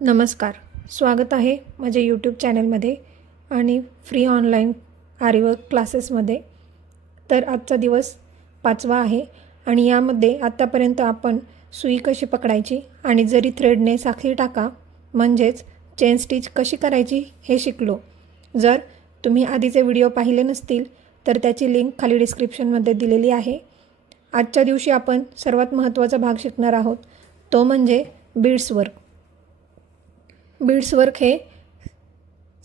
नमस्कार. स्वागत आहे माझ्या यूट्यूब चॅनलमध्ये आणि फ्री ऑनलाईन आरीवर्क क्लासेसमध्ये. तर आजचा दिवस 5वा आहे आणि यामध्ये आत्तापर्यंत आपण सुई कशी पकडायची आणि जरी थ्रेडने साखळी टाका म्हणजेच चेन स्टिच कशी करायची हे शिकलो. जर तुम्ही आधीचे व्हिडिओ पाहिले नसतील तर त्याची लिंक खाली डिस्क्रिप्शनमध्ये दिलेली आहे. आजच्या दिवशी आपण सर्वात महत्त्वाचा भाग शिकणार आहोत, तो म्हणजे बीड्स वर्क. बीड्स वर्क हे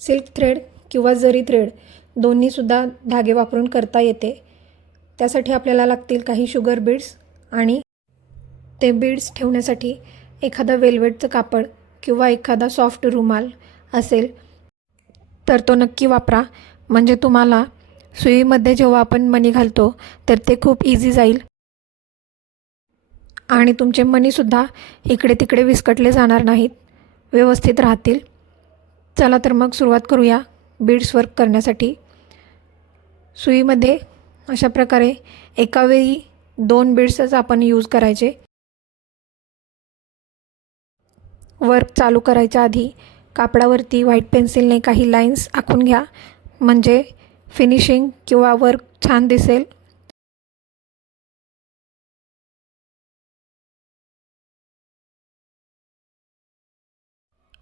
सिल्क थ्रेड किंवा जरी थ्रेड दोन्हीसुद्धा धागे वापरून करता येते. त्यासाठी आपल्याला लागतील काही शुगर बीड्स आणि ते बीड्स ठेवण्यासाठी एखादा वेल्वेटचं कापड किंवा एखादा सॉफ्ट रुमाल असेल तर तो नक्की वापरा. म्हणजे तुम्हाला सुईमध्ये जेव्हा आपण मणी घालतो तर ते खूप इझी जाईल आणि तुमचे मणीसुद्धा इकडे तिकडे विस्कटले जाणार नाहीत, व्यवस्थित राहतील. चला तर मग सुरुवात करूया बीड्स वर्क करण्यासाठी. सुईमध्ये अशा प्रकारे एका वेळी 2 बीड्सच आपण यूज करायचे. वर्क चालू करायच्या आधी कापडावरती व्हाईट पेन्सिलने काही लाईन्स आखून घ्या, म्हणजे फिनिशिंग किंवा वर्क छान दिसेल.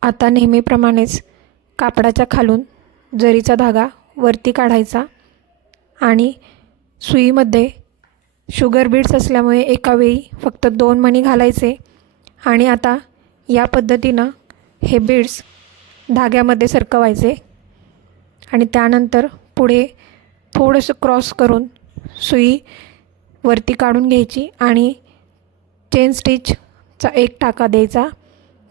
आता नेहमीप्रमाणेच कापडाच्या खालून जरीचा धागा वरती काढायचा आणि सुईमध्ये शुगर बीड्स असल्यामुळे एका वेळी फक्त 2 मणी घालायचे आणि आता या पद्धतीनं हे बीड्स धाग्यामध्ये सरकवायचे आणि त्यानंतर पुढे थोडंसं क्रॉस करून सुई वरती काढून घ्यायची आणि चेन स्टिचचा एक टाका द्यायचा.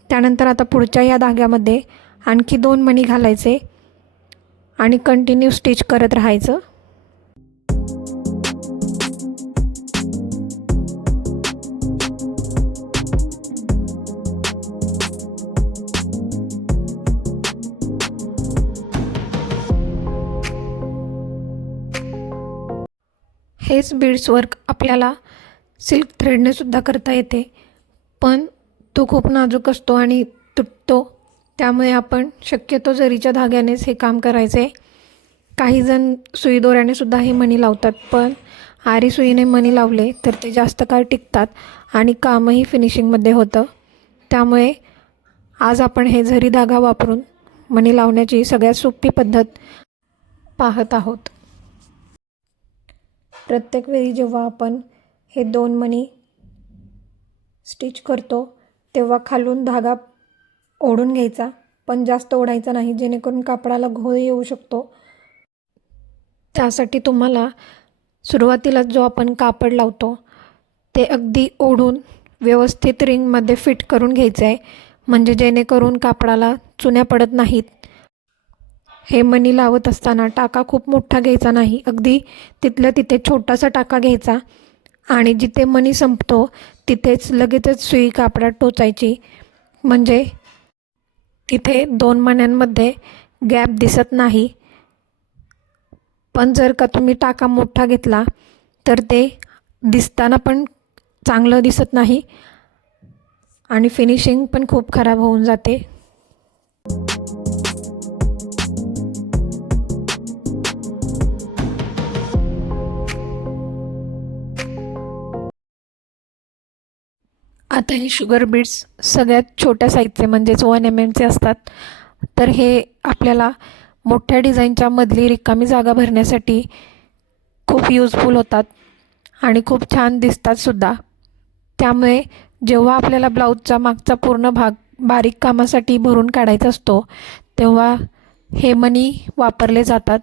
त्यानंतर आता पुढच्या या धाग्यामध्ये आणखी 2 मणी घालायचे आणि कंटिन्यू स्टिच करत राहायचं. हेच बीड्स वर्क आपल्याला सिल्क थ्रेडने सुद्धा करता येते, पण तो खूप नाजूक असतो आणि तुटतो. त्यामुळे आपण शक्यतो जरीच्या धाग्यानेच हे काम करायचे. काही जण सुई दोऱ्याने सुद्धा हे मणी लावतात, पण आरी सुईने मणी लावले तर ते जास्त काळ टिकतात आणि कामही फिनिशिंगमध्ये होतं. त्यामुळे आज आपण हे जरी धागा वापरून मणी लावण्याची सगळ्यात सोपी पद्धत पाहत आहोत. प्रत्येक वेळी जेव्हा आपण हे 2 मणी स्टिच करतो तेव्हा खालून धागा ओढून घ्यायचा, पण जास्त ओढायचा नाही, जेणेकरून कापडाला घोळ येऊ शकतो. त्यासाठी तुम्हाला सुरुवातीला जो आपण कापड लावतो ते अगदी ओढून व्यवस्थित रिंगमध्ये फिट करून घ्यायचं आहे, म्हणजे जेणेकरून कापडाला चुन्या पडत नाहीत. हे मणी लावत असताना टाका खूप मोठा घ्यायचा नाही, अगदी तिथल्या तिथे छोटासा टाका घ्यायचा आणि जिथे मणी संपतो तिथेच लगेचच सुई कापडात टोचायची, म्हणजे तिथे 2 मण्यांमध्ये गॅप दिसत नाही. पण जर का तुम्ही टाका मोठा घेतला तर ते दिसताना पण चांगलं दिसत नाही आणि फिनिशिंग पण खूप खराब होऊन जाते. आता हे शुगर बीड्स सगळ्यात छोट्या साईजचे म्हणजेच 1 mm असतात. तर हे आपल्याला मोठ्या डिझाईनच्या मधली रिकामी जागा भरण्यासाठी खूप युजफुल होतात आणि खूप छान दिसतात सुद्धा. त्यामुळे जेव्हा आपल्याला ब्लाऊजचा मागचा पूर्ण भाग बारीक कामासाठी भरून काढायचा असतो तेव्हा हे मणी वापरले जातात.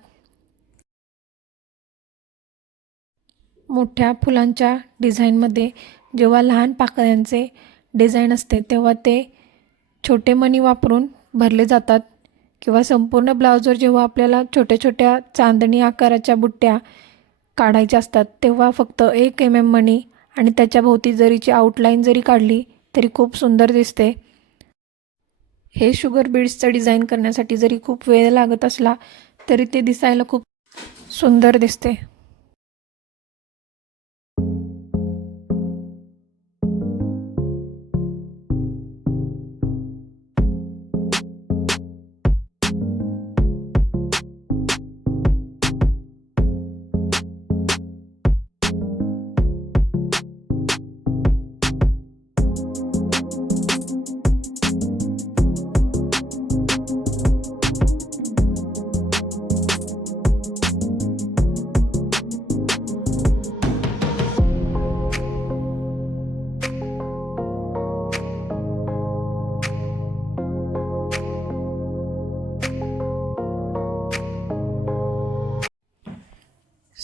मोठ्या फुलांच्या डिझाईनमध्ये जेव्हा लहान पाकळ्यांचे डिझाईन असते तेव्हा ते छोटे मणी वापरून भरले जातात, किंवा संपूर्ण ब्लाऊजवर जेव्हा आपल्याला छोट्या छोट्या चांदणी आकाराच्या बुट्ट्या काढायच्या असतात तेव्हा फक्त 1 mm मणी आणि त्याच्याभोवती जरीची आउटलाईन जरी काढली तरी खूप सुंदर दिसते. हे शुगर बीड्सचं डिझाईन करण्यासाठी जरी खूप वेळ लागत असला तरी ते दिसायला खूप सुंदर दिसते.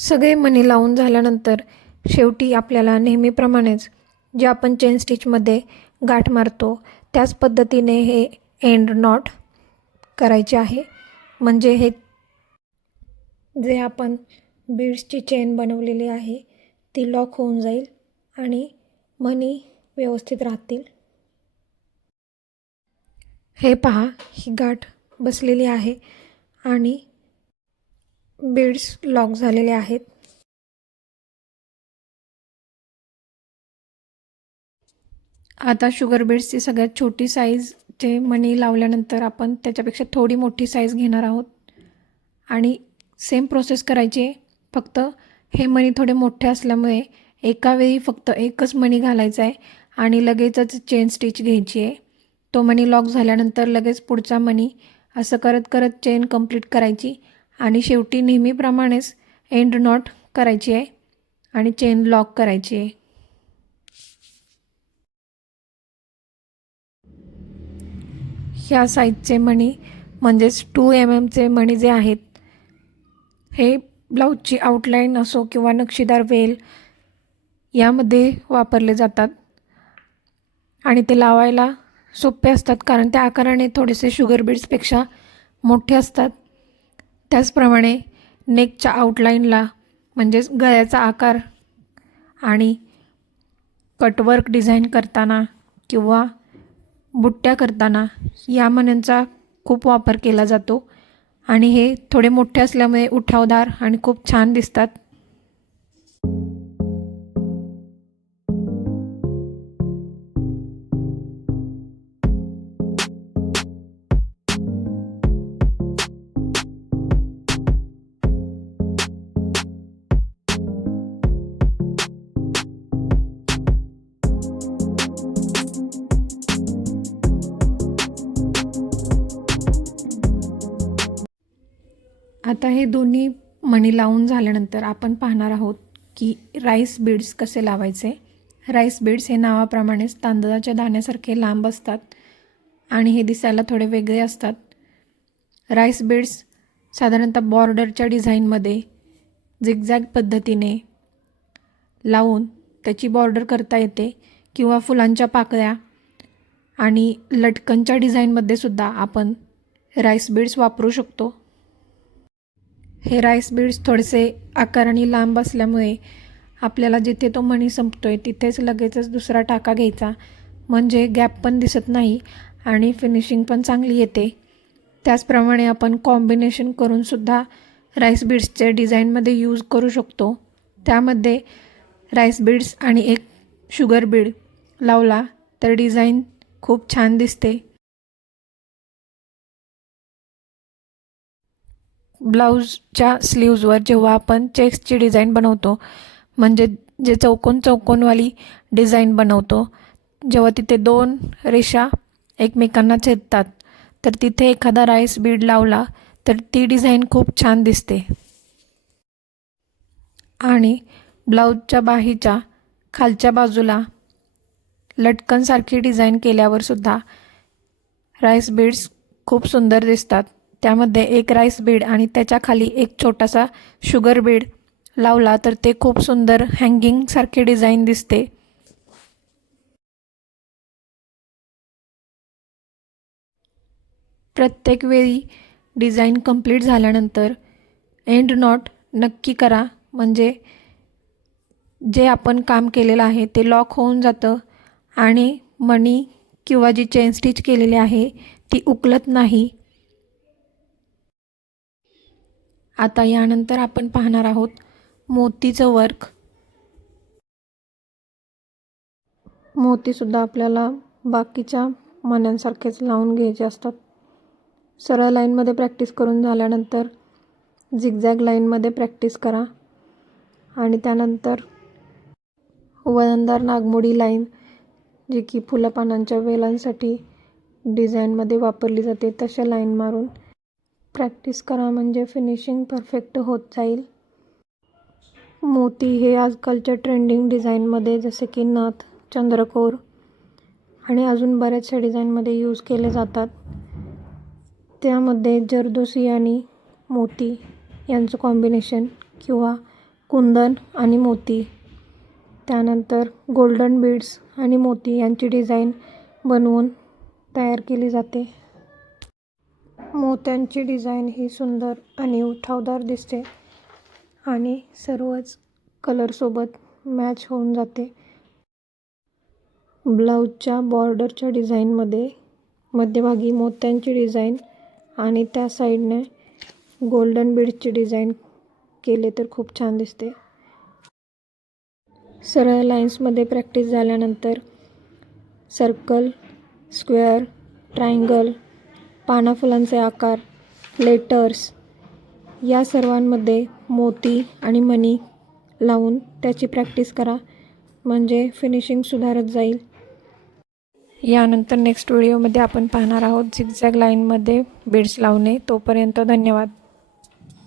सगळे मणी लावून झाल्यानंतर शेवटी आपल्याला नेहमीप्रमाणेच जे आपण चेन स्टिचमध्ये गाठ मारतो त्याच पद्धतीने हे एंड नॉट करायचे आहे. म्हणजे हे जे आपण बीड्सची चेन बनवलेली आहे ती लॉक होऊन जाईल आणि मणी व्यवस्थित राहतील. हे पहा, ही गाठ बसलेली आहे आणि बीड्स लॉक झालेले आहेत. आता शुगर बीड्सची सगळ्यात छोटी साईजचे मणी लावल्यानंतर आपण त्याच्यापेक्षा थोडी मोठी साईज घेणार आहोत आणि सेम प्रोसेस करायची आहे. फक्त हे मणी थोडे मोठे असल्यामुळे एका वेळी फक्त एकच मणी घालायचा आहे आणि लगेचच चेन स्टिच घ्यायची आहे. तो मणी लॉक झाल्यानंतर लगेच पुढचा मणी असं करत करत चेन कंप्लीट करायची आणि शेवटी नेहमीप्रमाणेच एंड नॉट करायची आहे आणि चेन लॉक करायची आहे. ह्या साईजचे मणी म्हणजेच 2 mm मणी जे आहेत हे ब्लाऊजची आउटलाईन असो किंवा नक्षीदार वेल यामध्ये वापरले जातात आणि ते लावायला सोपे असतात कारण त्या आकाराने थोडेसे शुगर बीड्सपेक्षा मोठे असतात. त्याचप्रमाणे नेकच्या आउटलाईनला म्हणजेच गळ्याचा आकार आणि कटवर्क डिझाईन करताना किंवा बुट्ट्या करताना या मण्यांचा खूप वापर केला जातो आणि हे थोडे मोठे असल्यामुळे उठावदार आणि खूप छान दिसतात. आता हे दोन्ही मणी लावून झाल्यानंतर आपण पाहणार आहोत की राईस बीड्स कसे लावायचे. राईस बीड्स हे नावाप्रमाणेच तांदळाच्या दाण्यासारखे लांब असतात आणि हे दिसायला थोडे वेगळे असतात. राईस बीड्स साधारणतः बॉर्डरच्या डिझाईनमध्ये झिगझॅग पद्धतीने लावून त्याची बॉर्डर करता येते किंवा फुलांच्या पाकळ्या आणि लटकनच्या डिझाईनमध्ये सुद्धा आपण राईस बीड्स वापरू शकतो. हे राईस बीड्स थोडेसे आकाराने लांब असल्यामुळे आपल्याला जिथे तो मणी संपतो आहे तिथेच लगेचच दुसरा टाका घ्यायचा म्हणजे गॅप पण दिसत नाही आणि फिनिशिंग पण चांगली येते. त्याचप्रमाणे आपण कॉम्बिनेशन करूनसुद्धा राईस बीड्सचे डिझाईनमध्ये यूज करू शकतो. त्यामध्ये राईस बीड्स आणि एक शुगर बीड लावला तर डिझाईन खूप छान दिसते. ब्लाऊजच्या स्लीव्जवर जेव्हा आपण चेक्सची डिझाईन बनवतो म्हणजे जे चौकोनवाली डिझाईन बनवतो, जेव्हा तिथे 2 रेषा एकमेकांना छेदतात तर तिथे एखादा राईस बीड लावला तर ती डिझाईन खूप छान दिसते. आणि ब्लाऊजच्या बाहीच्या खालच्या बाजूला लटकनसारखी डिझाईन केल्यावर सुद्धा राईस बीड्स खूप सुंदर दिसतात. त्यामध्ये एक राईस बीड आणि त्याच्या खाली एक छोटासा शुगर बीड लावला तर ते खूप सुंदर हँगिंगसारखे डिझाईन दिसते. प्रत्येक वेळी डिझाईन कंप्लीट झाल्यानंतर एंड नॉट नक्की करा म्हणजे जे आपण काम केलेलं आहे ते लॉक होऊन जातं आणि मणी किंवा जी चेन स्टिच केलेली आहे ती उकलत नाही. आता यानंतर आपण पाहणार आहोत मोतीचं वर्क. मोतीसुद्धा आपल्याला बाकीच्या मण्यांसारखेच लावून घ्यायचे असतात. सरळ लाईनमध्ये प्रॅक्टिस करून झाल्यानंतर झिगझॅग लाईनमध्ये प्रॅक्टिस करा आणि त्यानंतर वळणदार नागमोडी लाईन जी की फुलपानांच्या वेलांसाठी डिझाईनमध्ये वापरली जाते तशा लाईन मारून प्रॅक्टिस करा म्हणजे फिनिशिंग परफेक्ट होत जाईल. मोती हे आजकालच्या ट्रेंडिंग डिझाईनमध्ये जसे की नथ, चंद्रकोर आणि अजून बऱ्याचशा डिझाईनमध्ये यूज केले जातात. त्यामध्ये जरदोसी आणि मोती यांचं कॉम्बिनेशन किंवा कुंदन आणि मोती, त्यानंतर गोल्डन बीड्स आणि मोती यांची डिझाईन बनवून तयार केली जाते. मोत्यांची डिझाईन ही सुंदर आणि उठावदार दिसते आणि सर्वच कलरसोबत मॅच होऊन जाते. ब्लाऊजच्या बॉर्डरच्या डिझाईनमध्ये मध्यभागी मोत्यांची डिझाईन आणि त्या साईडने गोल्डन बीड्सची डिझाईन केले तर खूप छान दिसते. सरळ लाईन्समध्ये प्रॅक्टिस झाल्यानंतर सर्कल, स्क्वेअर, ट्रायंगल, पाना फुलांचे आकार, लेटर्स या सर्वांमध्ये मोती आणि मणी लावून त्याची प्रॅक्टिस करा, म्हणजे फिनिशिंग सुधारत जाईल. यानंतर नेक्स्ट व्हिडिओमध्ये आपण पाहणार आहोत झिगझॅग लाईनमध्ये बीड्स लावणे. तोपर्यंत धन्यवाद.